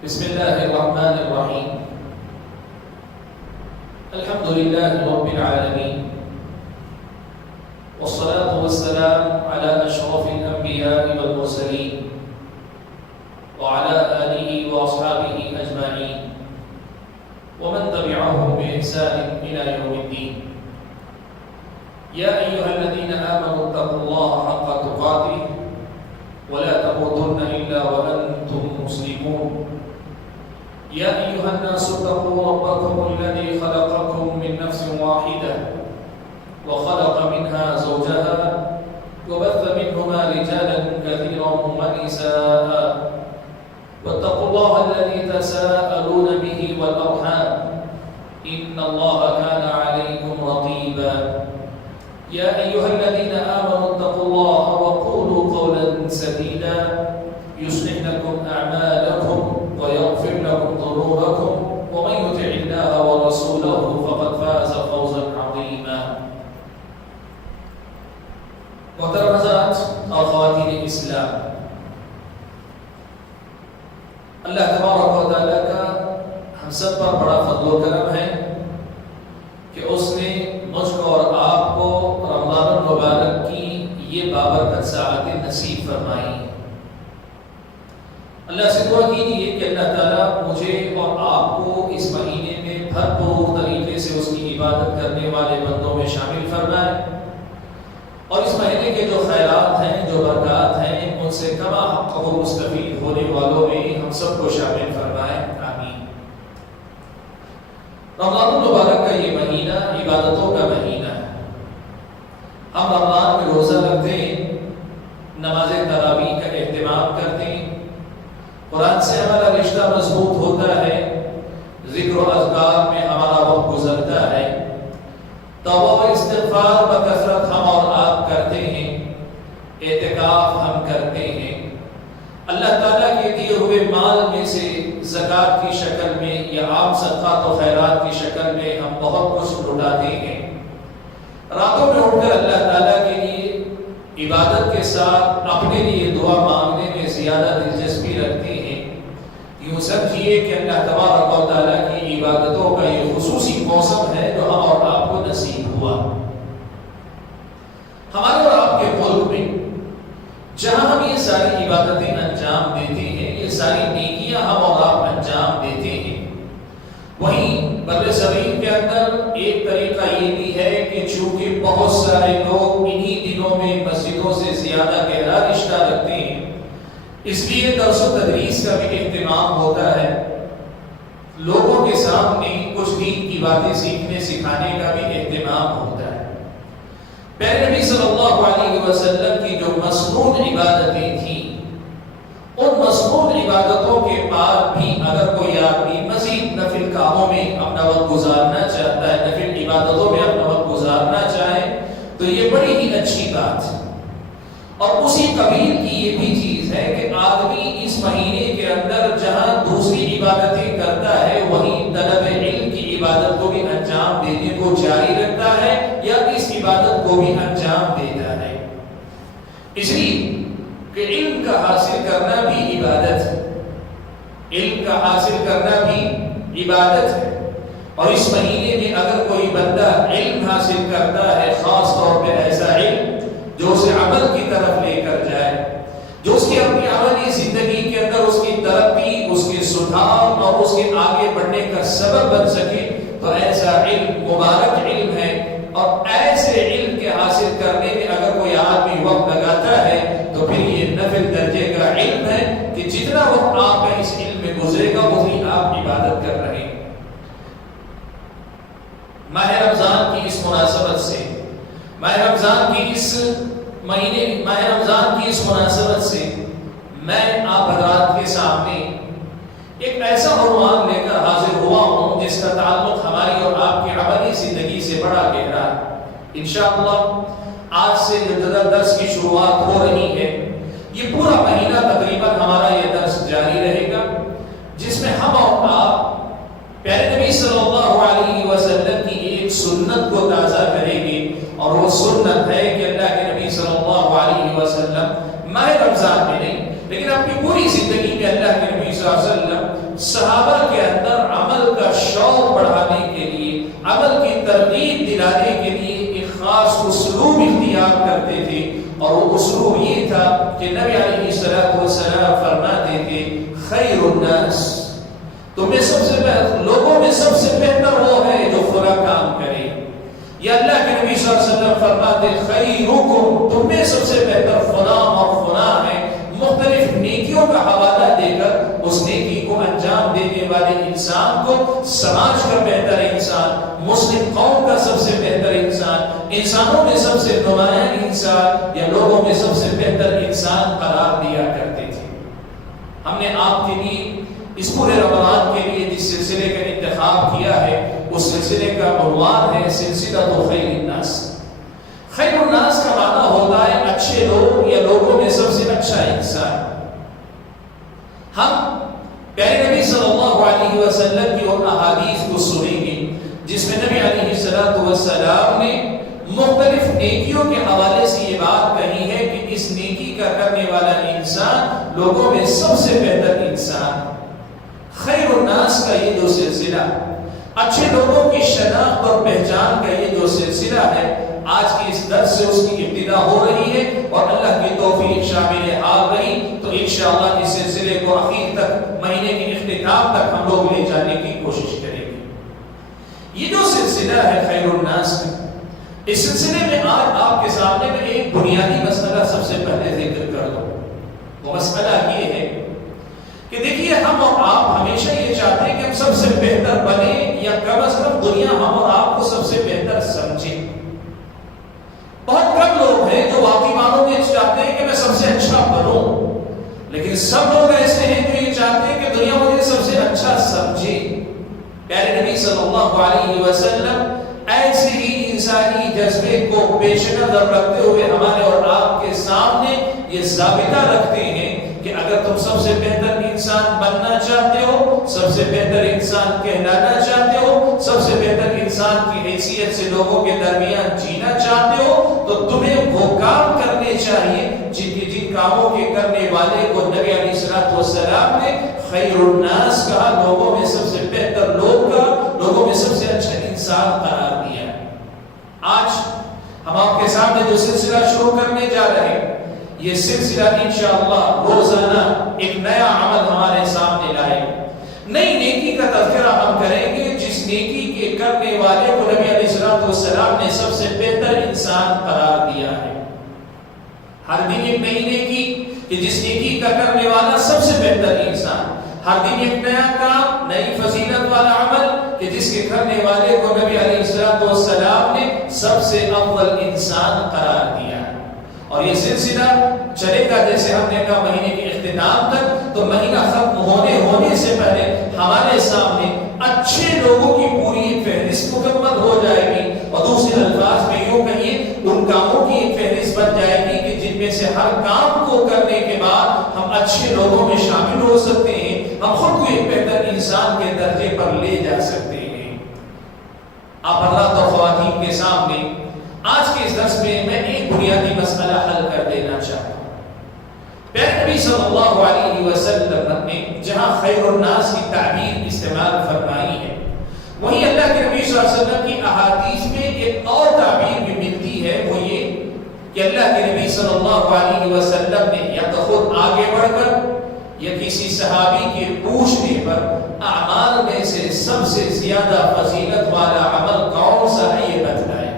بسم الله الرحمن الرحيم. الحمد لله رب العالمين، والصلاة والسلام على أشرف الأنبياء والمرسلين وعلى آله وأصحابه أجمعين ومن تبعهم بإحسان إلى يوم الدين. يا أيها الذين آمنوا اتقوا الله حق تقاته ولا تموتن إلا وأنتم مسلمون. يا أيها الناس اتقوا ربكم الذي خلقكم من نفس واحدة وخلق منها زوجها وبث منهما رجالا كثيرا ونساء واتقوا الله الذي تساءلون به والأرحام إن الله كان عليكم رقيبا. يا أيها الذين آمنوا اتقوا الله وقولوا قولا سديدا يصلح لكم أعمالكم ويغفر لكم ذنوبكم ومن يطع الله ورسوله فقد فاز فوزا عظيما. محترم حضرات اور خواتین اسلام، اللہ تبارک و تعالیٰ کا ہم سب پر بڑا فضل و کرم ہے کہ اس نے مجھ کو اور آپ کو رمضان المبارک کی یہ بابرکت ساعتیں نصیب فرمائی. اللہ سے دعا کیجیے کہ اللہ تعالیٰ مجھے اور آپ کو اس مہینے میں بھرپور طریقے سے اس کی عبادت کرنے والے بندوں میں شامل فرمائے، اور اس مہینے کے جو خیرات ہیں، جو برکات ہیں، ان سے کما حق و مستفید ہونے والوں میں ہم سب کو شامل فرمائے. آمین. رمضان المبارک کا یہ مہینہ عبادتوں کا مہینہ ہے. ہم رمضان میں روزہ رکھتے ہیں، نماز تراویح کا اہتمام کرتے ہیں، قرآن سے ہمارا رشتہ مضبوط ہوتا ہے، ذکر و اذکار میں ہمارا وقت گزرتا ہے، توبہ و استغفار بکثرت ہم اور آپ کرتے ہیں، اعتکاف ہم کرتے ہیں، اللہ تعالیٰ کے دیے ہوئے مال میں سے زکوٰۃ کی شکل میں یا عام صدقات و خیرات کی شکل میں ہم بہت کچھ لٹاتے ہیں. راتوں میں اٹھ کر اللہ تعالیٰ کے لیے عبادت کے ساتھ اپنے لیے دعا مانگنے میں زیادہ دلچسپی رکھتے ہیں. یوں سمجھیے کہ اللہ تبارک و تعالیٰ کی عبادتوں کا یہ خصوصی موسم ہے جو ہم اور آپ کو نصیب ہوا. ہمارے اور آپ کے ملک میں جہاں ہم یہ ساری عبادتیں انجام دیتے ہیں، یہ ساری نیکیاں ہم اور آپ انجام دیتے ہیں، وہیں بر صغیر کے اندر ایک طریقہ یہ بھی ہے کہ چونکہ بہت سارے لوگ انہی دنوں میں مسجدوں سے زیادہ گہرا رشتہ رکھتے ہیں، اس لیے درس و تدریس کا بھی اہتمام ہوتا ہے، لوگوں کے سامنے کچھ دین کی باتیں سیکھنے سکھانے کا بھی اہتمام ہوتا ہے. پیارے نبی صلی اللہ علیہ وسلم کی جو مسنون عبادتیں تھیں، ان مسنون عبادتوں کے بعد بھی اگر کوئی آدمی مزید نفل کاموں میں اپنا وقت گزارنا چاہتا ہے، نفل عبادتوں میں اپنا وقت گزارنا چاہے تو یہ بڑی ہی اچھی بات ہے. اور اسی قبیل کی یہ بھی چیز ہے کہ آدمی اس مہینے کے اندر جہاں دوسری عبادتیں کرتا ہے وہیں طلب علم کی عبادت کو بھی انجام دینے کو جاری رکھتا ہے یا اس عبادت کو بھی انجام دیتا ہے. اس لیے کہ علم کا حاصل کرنا بھی عبادت ہے، علم کا حاصل کرنا بھی عبادت ہے. اور اس مہینے میں اگر کوئی بندہ علم حاصل کرتا ہے، خاص طور پہ ایسا علم جو اسے عمل کی طرف لے کر جائے، جو اس کی اپنی عملی زندگی کے اندر اس کی ترقی، اس کے سدھار اور اس کے آگے بڑھنے کا سبب بن سکے، تو ایسا علم مبارک علم ہے. اور ایسے علم کے حاصل کرنے میں اگر کوئی آدمی وقت لگاتا ہے تو پھر یہ نفل درجے کا علم ہے کہ جتنا وقت آپ کا اس علم میں گزرے گا اتنی آپ عبادت کر رہے ہیں. ماہ رمضان کی اس مناسبت سے، ماہ رمضان کی اس مہینے، ماہ رمضان کی اس مناسبت سے میں آپ حضرات کے سامنے ایک ایسا عنوان لے کر حاضر ہوا ہوں جس کا تعلق ہماری اور آپ کی عملی زندگی سے بڑا گہرا ہے. انشاءاللہ آج سے جو درس کی شروعات ہو رہی ہے، یہ پورا مہینہ تقریباً ہمارا یہ درس جاری رہے گا، جس میں ہم اور آپ پیارے نبی صلی اللہ علیہ وسلم کی ایک سنت کو تازہ کریں گے. اور وہ سنت ہے کہ اللہ کے نبی صلی اللہ علیہ وسلم ماہ رمضان میں نہیں لیکن اپنی پوری زندگی میں اللہ کے نبی صلی اللہ علیہ وسلم صحابہ کے اندر عمل کا شوق بڑھانے کے لیے، عمل کی ترغیب دلانے کے لیے ایک خاص اسلوب اختیار کرتے تھے، اور وہ اسلوب یہ تھا کہ نبی علیہ السلام فرماتے تھے خیر الناس، تمہیں سب سے لوگوں میں سب سے بہتر وہ ہے جو فلاں کام کرے، یا اللہ کے نبی صلی اللہ علیہ وسلم فرماتے خیرکم، تمہیں سب سے بہتر فلاں اور فلاں ہے، مختلف نیکیوں کا حوالہ دے کر اس نیکی کو انجام دینے والے انسان کو سماج کا بہتر انسان، مسلم قوم کا سب سے بہتر انسان، انسانوں میں سب سے نمایاں انسان یا لوگوں میں سب سے بہتر انسان قرار دیا کرتے تھے۔ ہم نے آپ کے لیے اس پورے رمضان کے لیے جس سلسلے کا انتخاب کیا ہے، اس سلسلے کا عنوان ہے سلسلہ تو خیر الناس۔ خیر الناس کا معنی ہوتا ہے اچھے لوگ یا لوگوں میں سب سے اچھا انسان۔ ہم پیارے نبی صلی اللہ علیہ وسلم کی ان احادیث کو سنیں گے جس میں نبی علیہ السلام نے مختلف نیکیوں کے حوالے سے یہ بات کہی ہے کہ اس نیکی کا کرنے والا انسان لوگوں میں سب سے بہتر انسان۔ خیر الناس کا یہ جو سلسلہ، اچھے لوگوں کی شناخت اور پہچان کا یہ جو سلسلہ ہے، آج کی اس درس سے اس کی ابتدا ہو رہی ہے، اور اللہ کی توفیق شامل حال رہی تو انشاءاللہ اس سلسلے کو آخر تک، مہینے کے اختتام تک ہم لوگ لے جانے کی کوشش کریں گے۔ یہ جو سلسلہ ہے خیر الناس کا، اس سلسلے میں آج آپ کے سامنے میں ایک بنیادی مسئلہ سب سے پہلے ذکر کر دوں۔ وہ مسئلہ یہ ہے کہ دیکھیے، ہم اور آپ ہمیشہ یہ چاہتے ہیں کہ ہم سب سے بہتر بنیں، یا کم از کم دنیا ہم اور آپ کو سب سے بہتر سمجھے۔ بہت کم لوگ ہیں جو واقعی معنوں میں چاہتے ہیں کہ میں سب سے اچھا بنوں، لیکن سب لوگ ایسے ہیں جو یہ چاہتے ہیں کہ دنیا مجھے سب سے اچھا سمجھے۔ پیارے نبی صلی اللہ علیہ وسلم ایسے ہی انسانی جذبے کو پیش نظر رکھتے ہوئے ہمارے اور آپ کے سامنے یہ ضابطہ رکھتے ہیں کہ اگر تم سب سے بہتر انسان بننا چاہتے ہو، سب سے بہتر انسان کہلانا چاہتے ہو، سب سے بہتر انسان کی حیثیت سے لوگوں کے درمیان جینا چاہتے ہو، تو تمہیں وہ کام کرنے چاہیے جن کاموں کے کرنے والے کو نبی علیہ السلام نے خیر الناس کہا، لوگوں میں سب سے بہتر لوگ کا، لوگوں میں سب سے اچھا انسان قرار دیا۔ آج ہم آپ کے سامنے جو سلسلہ شروع کرنے جا رہے ہیں، یہ سلسلہ انشاءاللہ روزانہ ایک نیا عمل ہمارے سامنے لائے، نئی نیکی کا تذکرہ ہم کریں گے جس نیکی کے کرنے والے کو نبی علیہ السلام نے سب سے بہتر انسان قرار دیا ہے۔ ہر دن ایک نئی نیکی کہ جس نیکی کا کرنے والا سب سے بہتر انسان، ہر دن ایک نیا کام، نئی فضیلت والا عمل کہ جس کے کرنے والے کو نبی علیہ السلام نے سب سے اول انسان قرار دیا ہے۔ اور یہ سلسلہ چلے گا جیسے ہم نے کہا مہینے کے اختتام تک، تو مہینہ ختم ہونے سے پہلے ہمارے سامنے اچھے لوگوں کی پوری ایک فہرست مکمل ہو جائے گی، اور دوسرے الفاظ میں یوں کہیے ان کاموں کی ایک فہرست بن جائے گی کہ جن میں سے ہر کام کو کرنے کے بعد ہم اچھے لوگوں میں شامل ہو سکتے ہیں، ہم خود کو ایک بہتر انسان کے درجے پر لے جا سکتے ہیں۔ آپ حضرات اور خواتین کے سامنے آج کے اس درس میں ایک بنیادی مسئلہ حل کر دینا چاہتا ہوں۔ پیارے نبی صلی اللہ علیہ وسلم نے جہاں خیر الناس کی تعبیر استعمال فرمائی ہے، وہیں اللہ کے نبی صلی اللہ علیہ وسلم کی احادیث میں ایک اور تعبیر بھی ملتی ہے، وہ یہ کہ اللہ کے نبی صلی اللہ علیہ وسلم نے یا تو خود آگے بڑھ کر یا کسی صحابی کے پوچھنے پر اعمال میں سے سب سے زیادہ فضیلت والا عمل کون سا ہے یہ بتلایا۔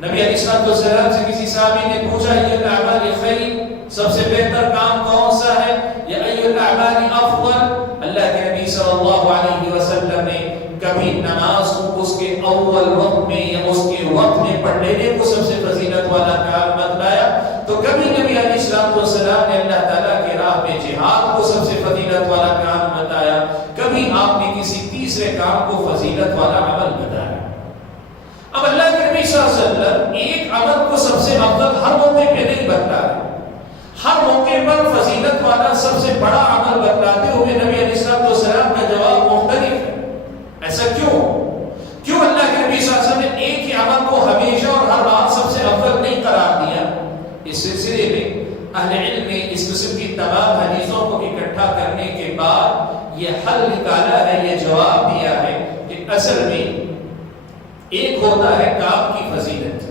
نبی علیہ السلام سے کسی صحابی نے پوچھا یہ الاعمال خیر، سب سے بہتر کام کون سا ہے، یا ای الاعمال افضل؟ اللہ کے نبی صلی اللہ علیہ وسلم نے کبھی نماز کو اس کے اول وقت میں یا اس کے وقت میں پڑھ لینے کو سب سے فضیلت والا کام بتلایا، تو کبھی نبی علیہ السلام نے اللہ تعالیٰ کے راہ میں جہاد کو سب سے فضیلت والا کام بتایا، کبھی آپ نے کسی تیسرے کام کو فضیلت والا عمل بتایا۔ اب اللہ کے نبی صلی اللہ علیہ وسلم ایک عمل کو سب سے افضل ہر موقع پہ نہیں بتلا رہے، ہر موقع پر فضیلت والا سب سے بڑا عمل بتلاتے ہوئے نبی علیہ السلام کا جواب مختلف ہے۔ ایسا کیوں اللہ کے نبی صلی اللہ علیہ وسلم نے ایک ہی عمل کو ہمیشہ اور ہر بات سب سے افضل نہیں قرار دیا؟ اس سلسلے میں اہل علم نے اس قسم کی تمام حدیثوں کو اکٹھا کرنے کے بعد یہ حل نکالا ہے، یہ جواب دیا ہے کہ اصل میں ایک ہوتا ہے کام کی فضیلت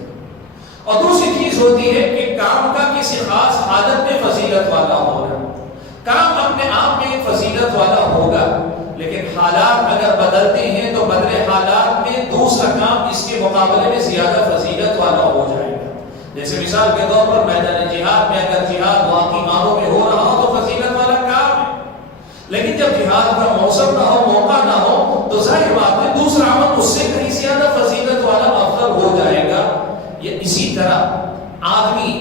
اور دوسری چیز ہوتی ہے کہ کام کا کسی خاص حالت میں فضیلت والا ہونا۔ کام اپنے آپ میں ایک فضیلت والا ہوگا، لیکن حالات اگر بدلتے ہیں تو بدلے حالات میں دوسرا کام اس کے مقابلے میں زیادہ فضیلت والا ہو جائے گا۔ جیسے مثال کے طور پر میدان جہاد میں اگر جہاد واقعی معنوں میں ہو رہا ہو تو فضیلت والا کام ہے، لیکن جب جہاد کا موسم نہ ہو، موقع نہ ہو، تو ظاہر بات ہے دوسرا عمل اس سے کہیں زیادہ فضیلت والا افضل ہو جائے گا۔ یہ اسی طرح آدمی،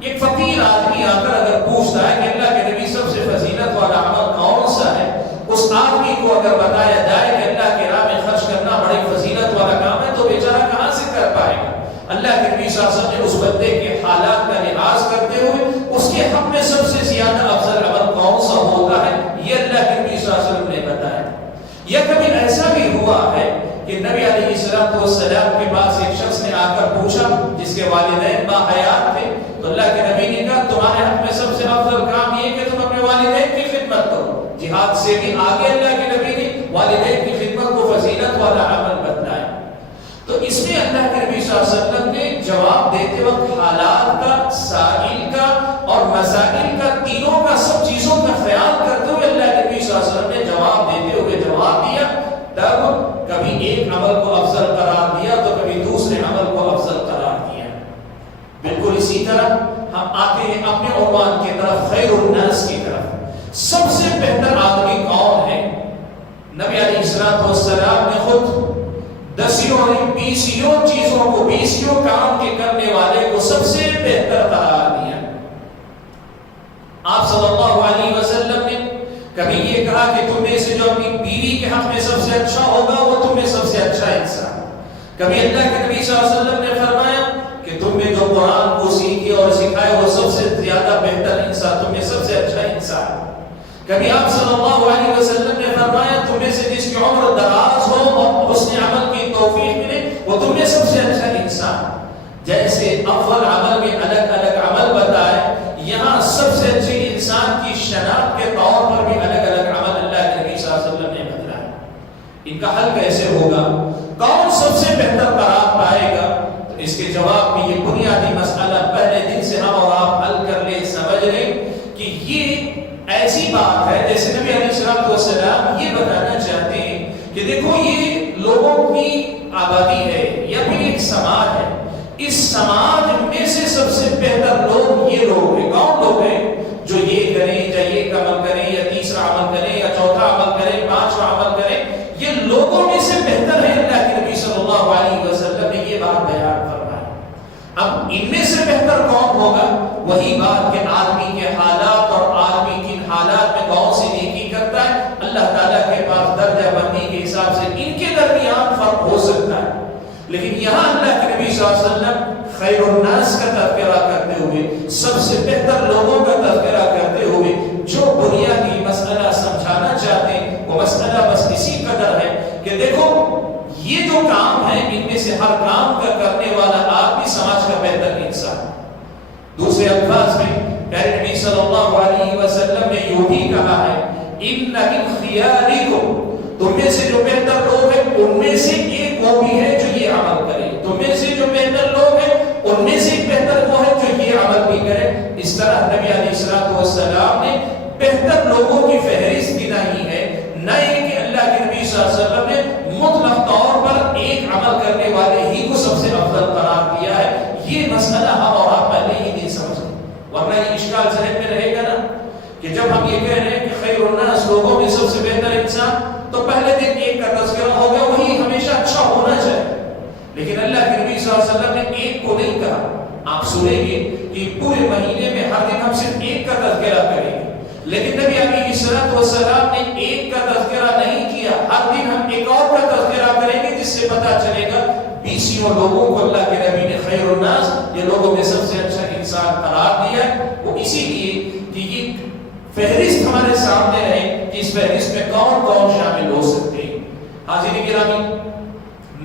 ایک فقیر آدمی آ کر اگر پوچھتا ہے کہ اللہ کے نبی سب سے فضیلت والا عمل کون سا ہے، اس آدمی کو اگر بتایا جائے کہ اللہ کے راہ میں خرچ کرنا بڑی فضیلت والا کام ہے تو بیچارہ کہاں سے کر پائے گا؟ اللہ کے نبی صلی اللہ علیہ وسلم نے اس بندے کے حالات کا لحاظ کرتے ہوئے اس کے حق میں سب سے زیادہ افضل عمل کون سا ہوتا ہے یہ اللہ کے نبی صلی اللہ علیہ وسلم نے بتایا۔ یا کبھی ایسا بھی ہوا ہے کہ نبی علیہ السلام کے پاس ایک شخص نے آ کر پوچھا جس کے والدین باحیات تھے، تو اللہ کے نبی نے کہا تمہارے حق میں سب سے افضل کام یہ کہ تم اپنے والدین کی خدمت کرو۔ جہاد سے بھی آگے اللہ کے نبی نے والدین کی خدمت کو فضیلت والا عمل بتلایا۔ تو اس میں اللہ کے نبی صلی اللہ علیہ وسلم نے جواب دیتے وقت حالات کا، سائل کا اور مسائل کا، تینوں کا، سب چیزوں کا خیال کرتے ہوئے اللہ کے نبی صلی اللہ علیہ وسلم نے جواب دیتے ہوئے جواب دیا۔ تب کبھی ایک عمل کو افضل قرار دیا تو کبھی دوسرے عمل کو افضل قرار دیا۔ بالکل اسی طرح ہم آتے ہیں اپنے عنوان کی طرف، خیر الناس کی طرف۔ سب سے بہتر آدمی کون ہے؟ نبی علیہ السلام نے خود 20 چیزوں کو، 20 کام کے کرنے والے کو سب سے بہتر قرار دیا۔ آپ صلی اللہ علیہ وسلم نے کبھی یہ کہا کہ تم میں سے جو اپنی بیوی کے حق میں سب سے اچھا ہوگا وہ تم میں سب سے اچھا انسان۔ کبھی اللہ کے نبی صلی اللہ علیہ وسلم نے فرمایا کہ تم میں جو قرآن کو سیکھے اور سکھائے وہ سب سے زیادہ بہتر انسان، تم میں سب سے اچھا انسان۔ کبھی آپ صلی اللہ علیہ وسلم نے فرمایا تم میں سے جس کی عمر دراز ہو اور حسن عمل کی توفیق ملے وہ تم میں سب سے اچھا انسان۔ جیسے افضل عمل میں الگ الگ عمل بتائے، یہاں سب سے اچھے انسان کی شناخت کے طور پر بھی الگ الگ عمل اللہ کے نبی صلی اللہ علیہ وسلم نے بتلایا۔ ان کا حل کیسے ہوگا؟ کون سب سے بہتر قرار پائے گا؟ تو اس کے جواب میں یہ بنیادی مسئلہ پہلے دن سے ہم اور آپ حل کر لیں، سمجھ لیں کہ یہ ایسی بات ہے جیسے نبی علیہ السلام یہ بتانا چاہتے ہیں کہ دیکھو یہ لوگوں کی آبادی ہے یا پھر ایک سماج ہے، اس سماج میں سے سب سے بہتر لوگ یہ لوگ ہیں۔ کون لوگ ہیں؟ جو یہ کریں یا یہ عمل کریں یا تیسرا عمل کریں یا چوتھا عمل کریں، پانچواں عمل کریں، یہ لوگوں میں سے بہتر ہے۔ اللہ کے نبی صلی اللہ علیہ وسلم نے یہ بات بیان فرمائی۔ اب ان میں سے بہتر کون ہوگا؟ وہی بات کہ آدمی کے حالات اور آدمی کن حالات میں کون سی نیکی کرتا ہے، اللہ تعالیٰ کے پاس درجہ بندی کے حساب سے ان کے درمیان فرق ہو سکتا ہے۔ لیکن یہاں اللہ کے نبی صلی اللہ علیہ وسلم خیر الناس کا تذکرہ کرتے ہوئے، سب سے بہتر لوگوں کا تذکرہ کرتے ہوئے جو بنیادی مسئلہ سمجھانا چاہتے ہیں وہ مسئلہ بس اسی قدر ہے کہ دیکھو یہ جو کام ہے ان میں سے ہر کام کا کرنے والا آدمی سماج کا بہتر انسان۔ دوسرے الفاظ میں پیارے نبی صلی اللہ علیہ وسلم نے یوں ہی کہا ہے ان من خیارکم، تم میں سے جو بہتر لوگ ہیں ان میں سے ایک وہ بھی ہے جو یہ عمل کرے، تم میں سے جو بہتر لوگ ہیں ان میں سے ایک بہتر وہ ہے جو یہ عمل بھی کرے۔ اس طرح نبی علیہ السلام نے بہتر لوگوں کی فہرست بنائی ہے، نہ یہ کہ اللہ کے نبی صلی اللہ علیہ وسلم نے مطلق طور پر ایک عمل کرنے والے ہی کو سب سے افضل قرار دیا ہے۔ یہ مسئلہ ہم اور آپ پہلے ہی نہیں سمجھیں، ورنہ یہ اشکال ذہن میں رہے گا نا کہ جب ہم یہ کہہ رہے ہیں کہ خیر الناس لوگوں میں سب سے بہتر انسان، تو پہلے دن ایک کا تذکرہ ہو گیا، وہی ہمیشہ اچھا ہونا چاہیے۔ لیکن اللہ کے نبی صلی اللہ علیہ وسلم نے ایک کو نہیں کہا۔ آپ سنیں گے کہ پورے مہینے میں ہر دن ہم صرف ایک کا تذکرہ کریں گے، لیکن نبی علیہ السلام نے ایک کا تذکرہ نہیں کیا، ہر دن ہم ایک اور کا تذکرہ کریں گے، جس سے پتہ چلے گا 20 لوگوں کو اللہ کے نبی نے خیر الناس، یہ لوگوں میں سب سے اچھا انسان قرار دیا ہے۔ وہ اسی لیے کہ یہ فہرست ہمارے سامنے رہے کہ اس فہرست میں کون کون شامل ہو سکتے ہیں۔ حاضرین گرامی،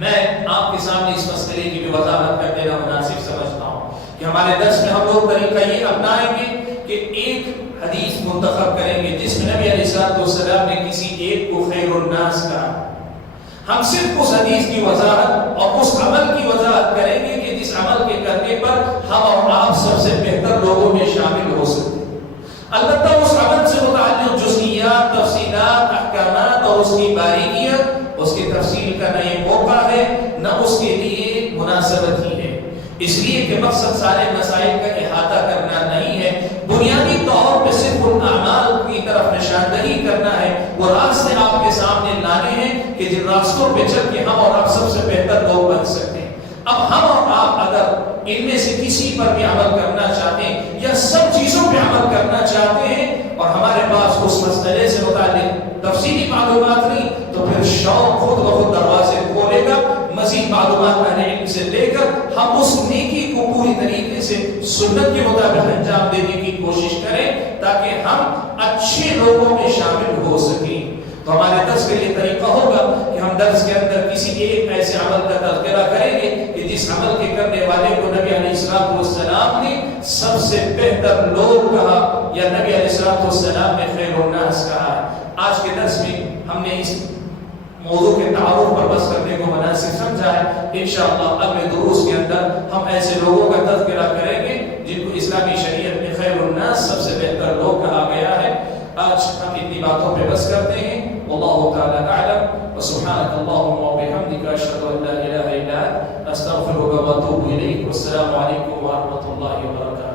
میں آپ کے سامنے اس مسئلے کی بھی وضاحت کر دینا مناسب سمجھتا ہوں کہ ہمارے درس میں ہم لوگ طریقہ یہ اپنائیں گے کہ ایک حدیث منتخب کریں گے جس میں نبی علیہ السلام نے کسی ہم صرف اس حدیث کی وضاحت اور اس عمل کی وضاحت کریں گے کہ جس عمل کے کرنے پر ہم اور آپ سب سے بہتر لوگوں میں شامل ہو سکتے ہیں۔ البتہ اس عمل سے متعلق جزئیات، تفصیلات، احکامات اور اس کی باریکیت، اس کی تفصیل کا نہ یہ موقع ہے نہ اس کے لیے مناسبت ہی ہے، اس لیے کہ مقصد سارے مسائل کا احاطہ کرنا نہیں ہے، بنیادی طور پہ صرف ان اعمال کی طرف نشاندہی کرنا ہے، وہ راستے آپ کے سامنے لانے ہیں کہ جن راستوں پہ چل کے ہم اور آپ سب سے بہتر لوگ بن سکتے ہیں۔ اب ہم اور آپ اگر ان میں سے کسی پر بھی عمل کرنا چاہتے ہیں یا سب چیزوں پہ عمل کرنا چاہتے ہیں اور ہمارے پاس اس مسئلے سے متعلق تفصیلی معلومات نہیں، تو پھر شوق خود بخود دروازے کھولے گا، مزید معلومات اہل علم سے لے کر ہم اس نیکی کو پوری طریقے سے سنت کے مطابق انجام دینے کی کوشش کریں تاکہ ہم اچھے لوگوں میں شامل ہو سکیں۔ تو ہمارے درس کے لیے طریقہ ہوگا کہ ہم درس کے اندر کسی ایک ایسے عمل کا تذکرہ کریں گے کہ جس عمل کے کرنے والے کو نبی علیہ السلام نے سب سے بہتر لوگ کہا یا نبی علیہ السلام نے خیر الناس کہا ہے۔ آج کے درس میں ہم نے اس موضوع کے تعارف پر بس کرنے کو مناسب سمجھا ہے۔ انشاءاللہ اگلے دروس کے اندر ہم ایسے لوگوں کا تذکرہ کریں گے جن کو اسلامی شریعت میں خیر الناس سب سے بہتر لوگ کہا گیا ہے۔ آج ہم اتنی باتوں پہ بس کرتے ہیں۔ واللہ تعالی اعلم، وسبحانک اللہم وبحمدک، اشہد ان لا الہ الا انت، استغفرک واتوب الیک۔ والسلام علیکم ورحمۃ اللہ وبرکاتہ۔